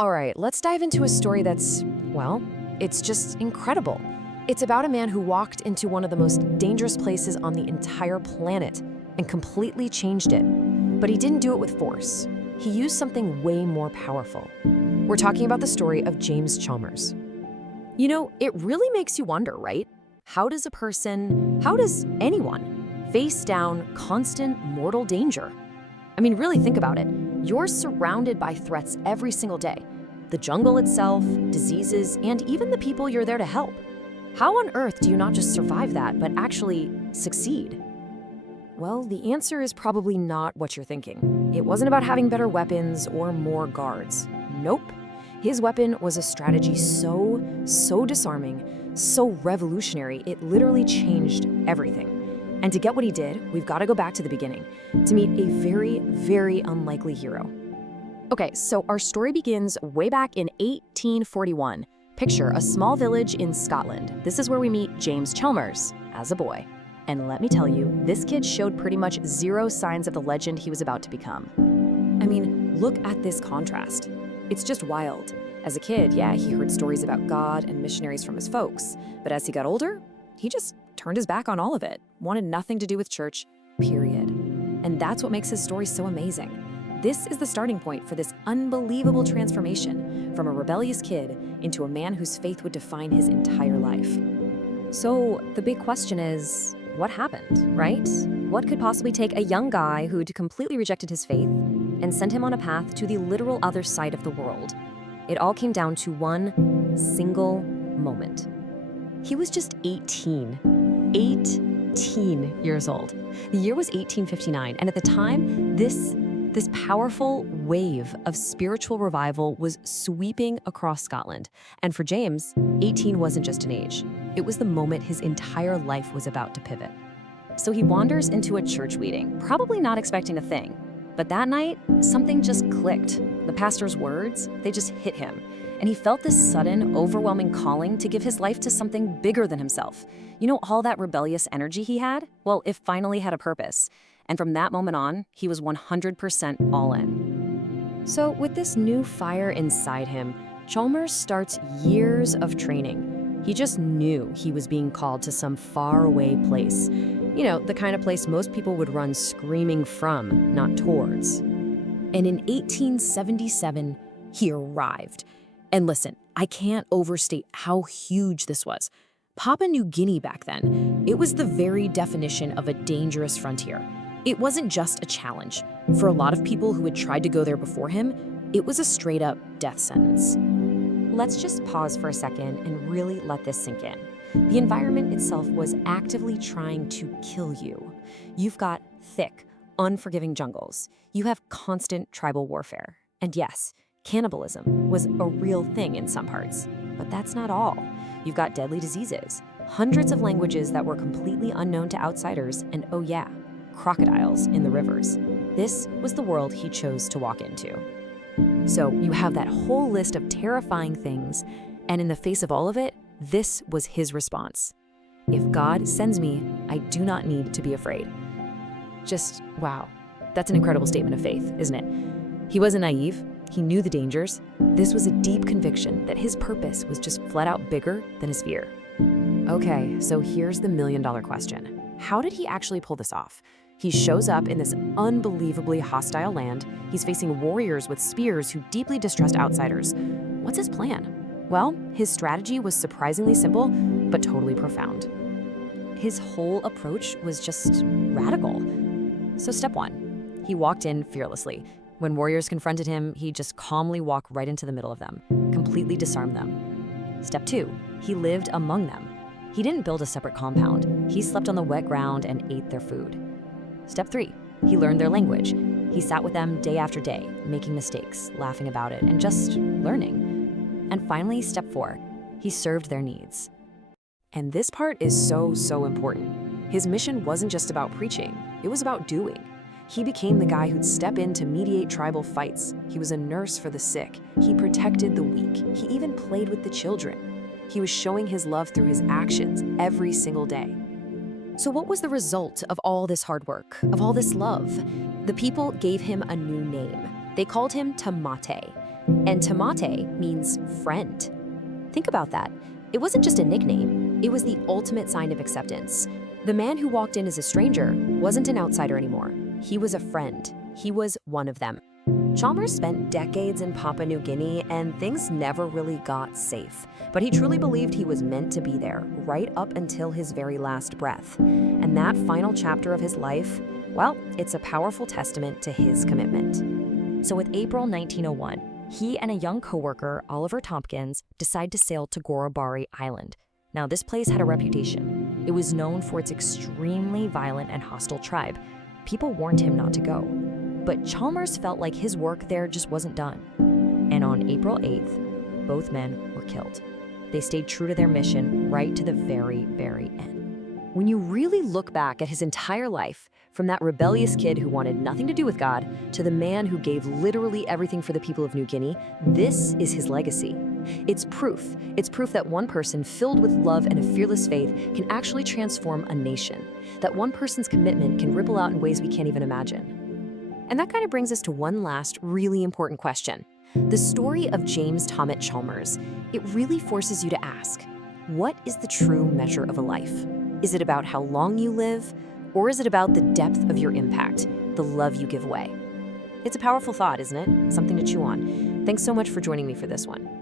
All right, let's dive into a story that's, well, it's just incredible. It's about a man who walked into one of the most dangerous places on the entire planet and completely changed it. But he didn't do it with force. He used something way more powerful. We're talking about the story of James Chalmers. You know, it really makes you wonder, right? How does anyone face down constant mortal danger? I mean, really think about it. You're surrounded by threats every single day. The jungle itself, diseases, and even the people you're there to help. How on earth do you not just survive that, but actually succeed? Well, the answer is probably not what you're thinking. It wasn't about having better weapons or more guards. Nope. His weapon was a strategy so disarming, so revolutionary, it literally changed everything. And to get what he did, we've got to go back to the beginning, to meet a very unlikely hero. Okay, so our story begins way back in 1841. Picture a small village in Scotland. This is where we meet James Chalmers as a boy. And let me tell you, this kid showed pretty much zero signs of the legend he was about to become. I mean, look at this contrast. It's just wild. As a kid, yeah, he heard stories about God and missionaries from his folks. But as he got older, he just turned his back on all of it, wanted nothing to do with church, period. And that's what makes his story so amazing. This is the starting point for this unbelievable transformation from a rebellious kid into a man whose faith would define his entire life. So the big question is, what happened, right? What could possibly take a young guy who'd completely rejected his faith and send him on a path to the literal other side of the world? It all came down to one single moment. He was just 18 years old. The year was 1859, and at the time, this powerful wave of spiritual revival was sweeping across Scotland. And for James, 18 wasn't just an age. It was the moment his entire life was about to pivot. So he wanders into a church meeting, probably not expecting a thing. But that night, something just clicked. The pastor's words, they just hit him. And he felt this sudden, overwhelming calling to give his life to something bigger than himself. You know, all that rebellious energy he had? Well, it finally had a purpose. And from that moment on, he was 100% all in. So with this new fire inside him, Chalmers starts years of training. He just knew he was being called to some faraway place. You know, the kind of place most people would run screaming from, not towards. And in 1877, he arrived. And listen, I can't overstate how huge this was. Papua New Guinea back then, it was the very definition of a dangerous frontier. It wasn't just a challenge. For a lot of people who had tried to go there before him, it was a straight-up death sentence. Let's just pause for a second and really let this sink in. The environment itself was actively trying to kill you. You've got thick, unforgiving jungles. You have constant tribal warfare. And yes, cannibalism was a real thing in some parts. But that's not all. You've got deadly diseases, hundreds of languages that were completely unknown to outsiders, and oh yeah, crocodiles in the rivers. This was the world he chose to walk into. So you have that whole list of terrifying things, and in the face of all of it, this was his response. If God sends me, I do not need to be afraid. Just, wow. That's an incredible statement of faith, isn't it? He wasn't naive. He knew the dangers. This was a deep conviction that his purpose was just flat out bigger than his fear. Okay, so here's the million-dollar question. How did he actually pull this off? He shows up in this unbelievably hostile land. He's facing warriors with spears who deeply distrust outsiders. What's his plan? Well, his strategy was surprisingly simple, but totally profound. His whole approach was just radical. So step one, he walked in fearlessly. When warriors confronted him, he just calmly walked right into the middle of them, completely disarmed them. Step two, he lived among them. He didn't build a separate compound. He slept on the wet ground and ate their food. Step three, he learned their language. He sat with them day after day, making mistakes, laughing about it, and just learning. And finally, step four, he served their needs. And this part is so important. His mission wasn't just about preaching, it was about doing. He became the guy who'd step in to mediate tribal fights. He was a nurse for the sick. He protected the weak. He even played with the children. He was showing his love through his actions every single day. So what was the result of all this hard work, of all this love? The people gave him a new name. They called him Tamate. And Tamate means friend. Think about that. It wasn't just a nickname, it was the ultimate sign of acceptance. The man who walked in as a stranger wasn't an outsider anymore. He was a friend. He was one of them. Chalmers spent decades in Papua New Guinea, and things never really got safe. But he truly believed he was meant to be there, right up until his very last breath. And that final chapter of his life, well, it's a powerful testament to his commitment. So with April 1901, he and a young coworker, Oliver Tompkins, decide to sail to Gorabari Island. Now, this place had a reputation. It was known for its extremely violent and hostile tribe. People warned him not to go. But Chalmers felt like his work there just wasn't done. And on April 8th, both men were killed. They stayed true to their mission right to the very, very end. When you really look back at his entire life, from that rebellious kid who wanted nothing to do with God to the man who gave literally everything for the people of New Guinea, this is his legacy. It's proof. It's proof that one person filled with love and a fearless faith can actually transform a nation. That one person's commitment can ripple out in ways we can't even imagine. And that kind of brings us to one last really important question. The story of James Thomas Chalmers, it really forces you to ask, what is the true measure of a life? Is it about how long you live? Or is it about the depth of your impact, the love you give away? It's a powerful thought, isn't it? Something to chew on. Thanks so much for joining me for this one.